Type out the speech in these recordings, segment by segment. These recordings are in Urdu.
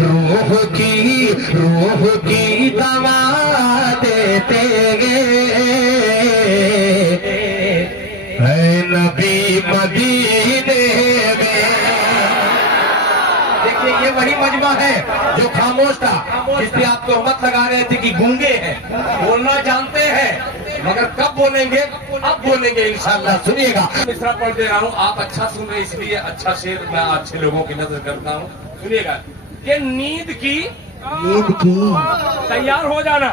روح کی دوا دیتے اے نبی مدینے میں. دیکھیے یہ وہی مجمع ہے جو خاموش تھا، جس پہ آپ تہمت لگا رہے تھے کہ گونگے ہیں، بولنا جانتے ہیں مگر کب بولیں گے؟ اب بولیں گے انشاءاللہ. سنیے گا، مصرع پڑھ دے رہا ہوں، آپ اچھا سن رہے اس لیے اچھا شعر میں اچھے لوگوں کی نظر کرتا ہوں. سنیے گا کہ نیند کی تیار ہو جانا.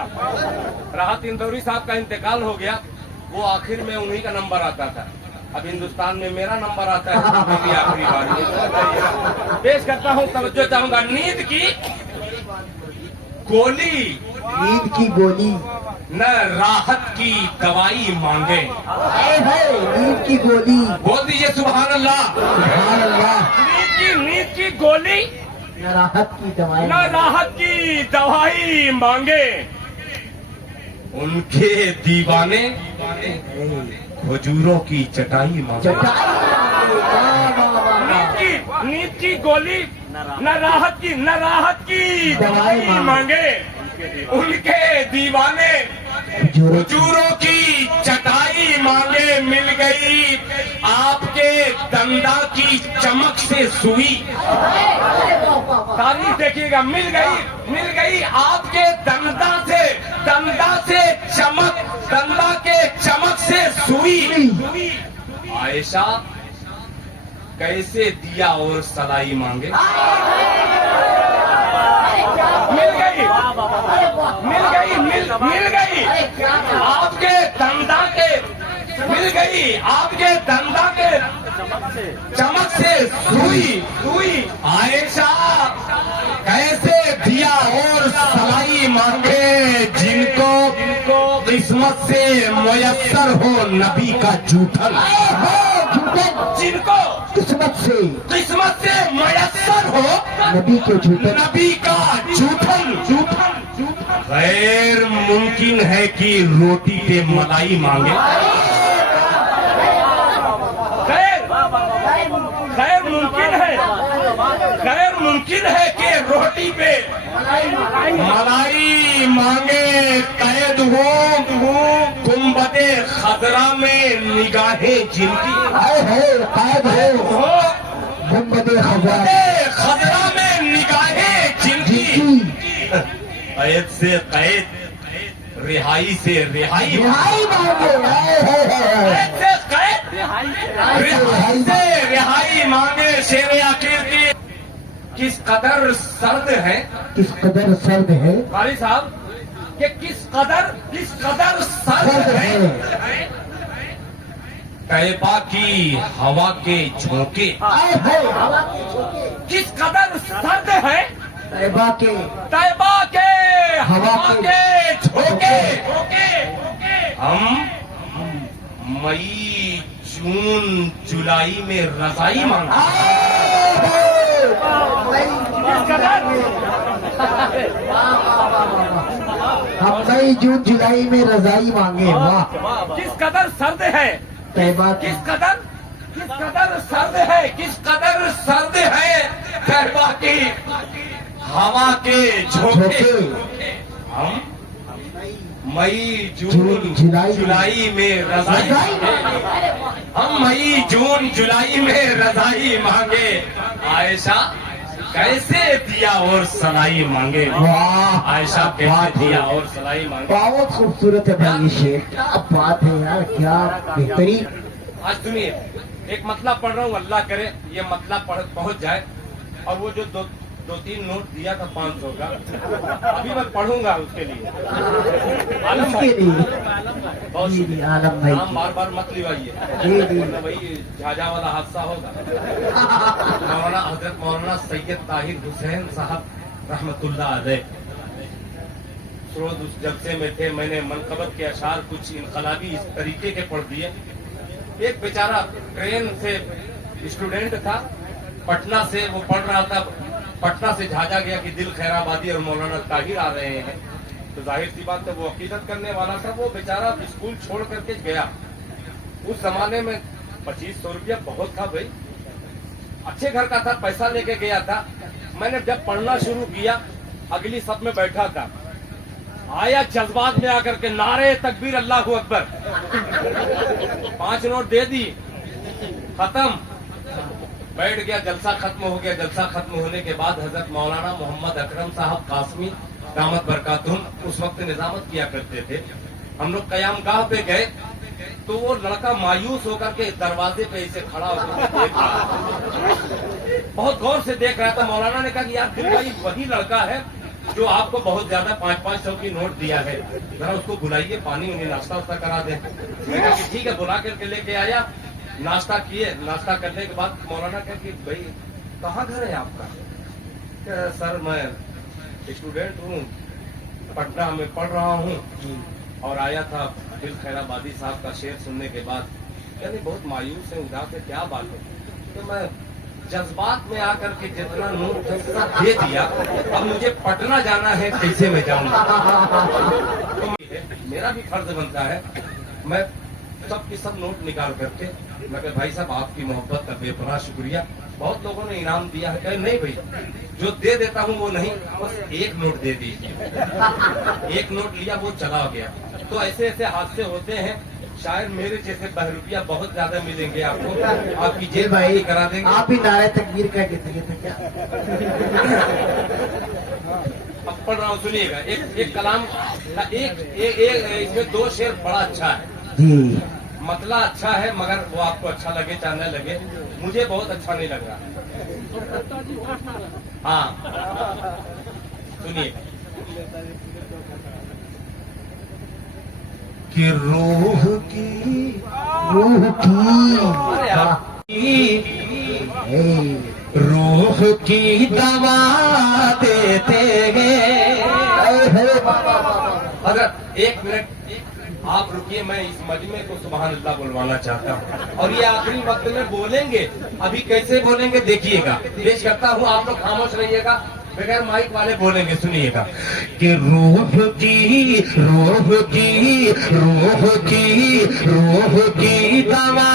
راحت اندوری صاحب کا انتقال ہو گیا، وہ آخر میں انہی کا نمبر آتا تھا. اب ہندوستان میں میرا نمبر آتا ہے، میری آخری بار پیش کرتا ہوں. توجہ چاہوں گا. نیند کی گولی، نیند کی گولی نہ راحت کی دوائی مانگے. نیند کی گولی، بول دیجئے سبحان اللہ. سبحان اللہ. نیند کی گولی، نہ راحت کی دوائی، نہ راحت کی دوائی مانگے. ان کے دیوانے کھجوروں کی چٹائی مانگے. نیند کی گولی، نہ راحت کی دوائی مانگے. ان کے دیوانے کھجوروں کی چٹائی مانگے. مل گئی آپ کے دندا کی چمک سے سوئی. تاریخ دیکھیے گا. مل گئی آپ کے دندا سے چمک، دندا کے چمک سے سوئی. عائشہ کیسے دیا اور سلائی مانگے. مل گئی آپ کے دندا کے، مل گئی آپ کے دندا کے چمک سے سوئی. عائشہ کیسے دیا اور سلائی مانگے جن کو قسمت سے میسر ہو نبی کا جھوٹن. جن کو قسمت سے میسر ہو نبی کے جھوٹن، نبی کا جھوٹن. غیر ممکن ہے کہ روٹی پہ ملائی مانگے. غیر ممکن ہے کہ روٹی پہ ملائی مانگے. قید ہوں گنبد خضرا میں نگاہیں جن کی، قید ہو گنبد خضرا میں نگاہیں جن کی. قید سے قید، رہائی سے رہائی، رہائی مانگے. شیر آخر کی کس قدر سرد ہے، کس قدر سرد ہے قاری صاحب کہ کس قدر سرد ہے طیبہ کی ہوا کے جھونکے. کس قدر سرد ہے طیبہ کے ہوا کے جھونکے. ہم مئی جون جولائی میں رضائی مانگتے. ہم مئی جون جولائی میں رضائی مانگے. واہ. کس قدر سرد ہے طیبہ کس قدر سرد ہے، کس قدر سرد ہے طیبہ کی ہوا کے جھونکے. ہم مئی جون جولائی میں رضائی، ہم مئی جون جولائی میں رضائی مانگے. عائشہ کیسے دیا اور سلائی مانگے. عائشہ کیسے دیا اور سلائی مانگے. بہت خوبصورت ہے بھائی یہ شعر. کیا بات ہے یار، کیا بہترین. آج سنیے ایک مطلب پڑھ رہا ہوں، اللہ کرے یہ مطلب پہنچ جائے. اور وہ جو دو تین نوٹ دیا تھا 500 کا، ابھی میں پڑھوں گا اس کے لیے. عالم بھائی، عالم بھائی نام بار بار مت لیوائیے، وہی جھاجا والا حادثہ ہوگا. حضرت مولانا سید طاہر حسین صاحب رحمت اللہ علیہ سرود اس جلسے میں تھے. میں نے منقبت کے اشعار کچھ انقلابی اس طریقے کے پڑھ دیے. ایک بیچارہ ٹرین سے اسٹوڈنٹ تھا، پٹنہ سے وہ پڑھ رہا تھا. پٹنہ سے جھاجا گیا کہ دل خیر آبادی اور مولانا طاہر آ رہے ہیں. تو ظاہر سی بات ہے وہ عقیدت کرنے والا تھا. وہ بیچارہ اسکول چھوڑ کر کے گیا. اس زمانے میں 2500 روپیہ بہت تھا بھائی. اچھے گھر کا تھا، پیسہ لے کے گیا تھا. میں نے جب پڑھنا شروع کیا اگلی صف میں بیٹھا تھا, آیا جذبات میں آ کر کے نعرے تکبیر اللہ اکبر, 5 نوٹ دے دی, ختم, بیٹھ گیا, جلسہ ختم ہو گیا. جلسہ ختم ہونے کے بعد حضرت مولانا محمد اکرم صاحب قاسمی دامت برکاتہم اس وقت نظامت کیا کرتے تھے. ہم لوگ قیام گاہ پہ گئے تو وہ لڑکا مایوس ہو کر کے دروازے پہ اسے کھڑا ہو کر کے دیکھ رہا تھا, بہت غور سے دیکھ رہا تھا. مولانا نے کہا کہ یار دل بھائی وہی لڑکا ہے جو آپ کو بہت زیادہ 500 کی نوٹ دیا ہے, ذرا اس کو بلائیے, پانی انہیں ناشتہ واشتہ کرا دیں. میں نے کہا کہ ٹھیک ہے, بلا کر کے لے کے آیا. ناشتہ کیے, ناشتہ کرنے کے بعد مولانا کہا کہ بھائی کہاں گھر ہے آپ کا؟ کہ سر میں اسٹوڈینٹ ہوں, پٹنہ میں پڑھ رہا ہوں, اور آیا تھا دل خیر آبادی صاحب کا شعر سننے کے بعد یعنی بہت مایوس ہے, اداس ہے, کیا بات ہے؟ تو میں جذبات میں آ کر کے جتنا نوٹ دے دیا, اب مجھے پٹنہ جانا ہے, کیسے میں جاؤں گا؟ میرا بھی فرض بنتا ہے, میں سب کی سب نوٹ نکال کر کے میں کہ بھائی صاحب آپ کی محبت کا بے پناہ شکریہ, بہت لوگوں نے انعام دیا ہے. کہ نہیں بھائی, جو دے دیتا ہوں وہ نہیں, بس 1 نوٹ دے دیجیے. 1 نوٹ لیا, وہ چلا گیا. تو ایسے ایسے حادثے ہوتے ہیں. شاید میرے جیسے بہروپیہ بہت زیادہ ملیں گے آپ کو, آپ کی جیب بھائی کرا دیں گے. آپ ہی نعرہ تکبیر کا دیتے تھے کیا؟ اب پڑھ رہا ہوں, سنیے گا. ایک کلام, اس میں 2 شعر بڑا اچھا ہے. جی مطلع اچھا ہے, مگر وہ آپ کو اچھا لگے چاہے نہ لگے, مجھے بہت اچھا نہیں لگ رہا. ہاں سنیے. کہ روح کی روح کی دوا دیتے ہیں. حضرت 1 منٹ آپ رکیے, میں اس مجمع کو سبحان اللہ بلوانا چاہتا ہوں, اور یہ آخری وقت میں بولیں گے. ابھی کیسے بولیں گے دیکھیے گا, پیش کرتا ہوں, آپ لوگ خاموش رہیے گا, بغیر مائک والے بولیں گے. سنیے گا کہ روح کی دوا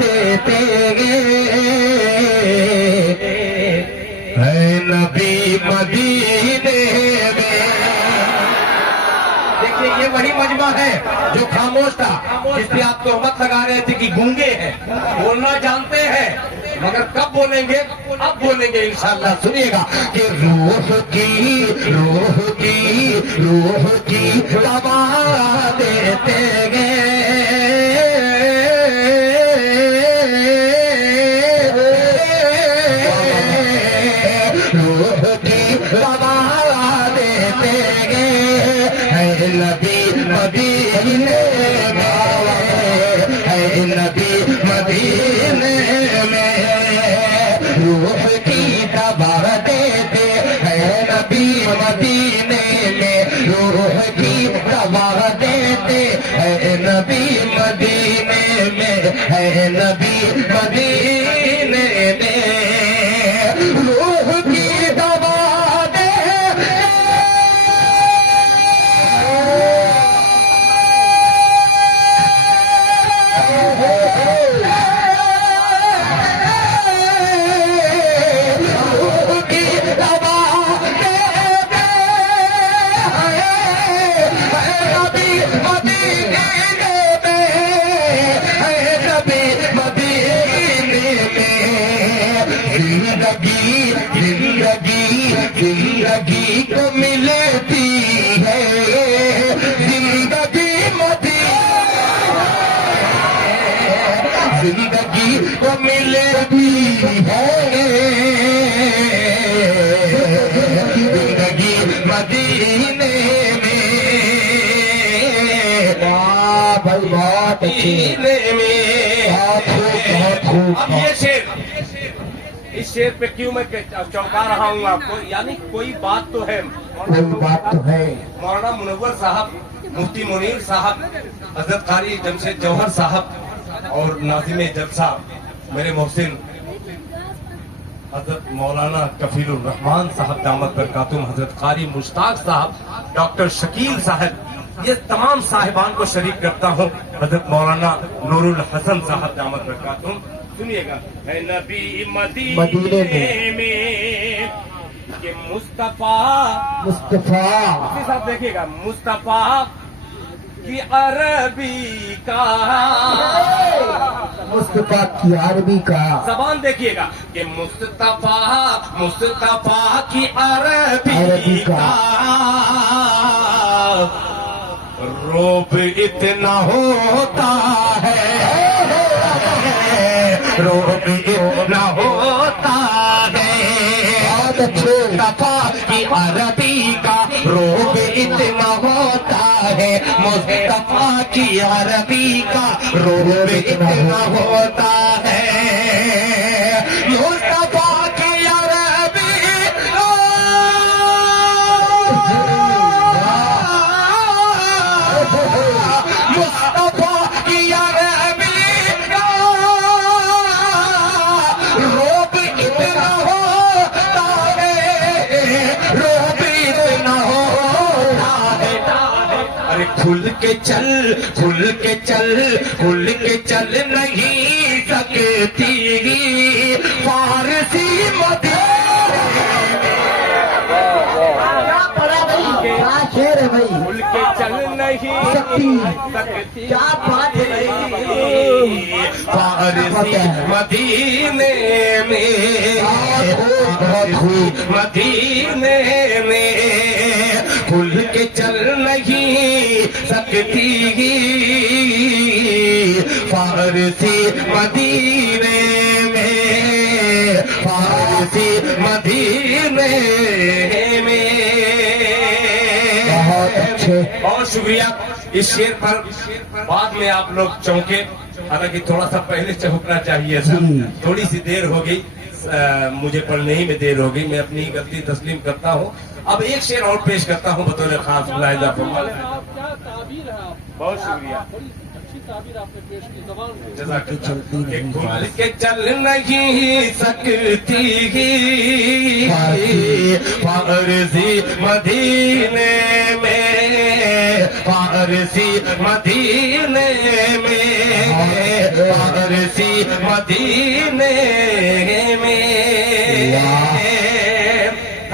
دیتے اے نبی مدینے میں. دیکھیے یہ وہی مجمع ہے جو خاموش تھا, جس پہ آپ تہمت لگا رہے تھے کہ گونگے ہیں, بولنا جانتے ہیں, مگر کب بولیں گے؟ اب بولیں گے انشاءاللہ. سنیے گا کہ روح کی دوا دیتے ہے نبی مدینے میں, روح کی دوا دے. روح کی دوا دے نبی مدینے زندگی کو ملتی ہے, زندگی کو ملتی ہے, زندگی مدینے میں. بھائی بہت اچھی. اب یہ شعر, اس شعر پہ کیوں میں چونکا رہا ہوں آپ کو, یعنی کوئی بات تو ہے. مولانا منور صاحب, مفتی منیر صاحب, حضرت قاری جمشید جوہر صاحب, اور ناظم جلسہ میرے محسن حضرت مولانا کفیل الرحمان صاحب دامت برکاتہم, حضرت قاری مشتاق صاحب, ڈاکٹر شکیل صاحب, یہ تمام صاحبان کو شریک کرتا ہوں. حضرت مولانا نور الحسن صاحب دامت برکاتہم. سنیے گا. اے نبی مدینے میں کہ مصطفیٰ مصطفیٰ صاحب دیکھیے گا مصطفیٰ کی عربی کا مصطفیٰ کی عربی کا زبان دیکھیے گا کہ مصطفیٰ کی عربی کا روب اتنا ہوتا ہے، روب اتنا ہوتا ہے، بہت اچھے مصطفیٰ کی عربی کا روب اتنا ہوتا ہے، مصطفیٰ کی عربی کا روب اتنا ہوتا ہے، مصطفیٰ کی عربی مصطفیٰ کی عربی کا روب اتنا ہوتا ہے، روب اتنا ہوتا ہے، ارے کھل کے چل کھل کے چل کھل کے چل نہیں سکتی فارسی کیا شعر ہے بھائی، کھل کے چل نہیں سکتی کیا بات ہے فارسی مدینے میں، مدینے میں کھل کے چل نہیں سکتی فارسی مدینے میں، فارسی مدینے میں۔ بہت اچھے بہت شکریہ اس شعر پر بعد میں آپ لوگ چونکے، حالانکہ تھوڑا سا پہلے چونکنا چاہیے تھا، تھوڑی سی دیر ہو گئی، مجھے پڑھنے ہی میں دیر ہو گئی، میں اپنی غلطی تسلیم کرتا ہوں۔ اب ایک شعر اور پیش کرتا ہوں بطور خاص ملاحظہ فرمائیں۔ بہت شکریہ، جزاک اللہ۔ کہ کھل کے چل نہیں سکتی فارسی مدینے میں، فارسی مدینے میں، فارسی مدینے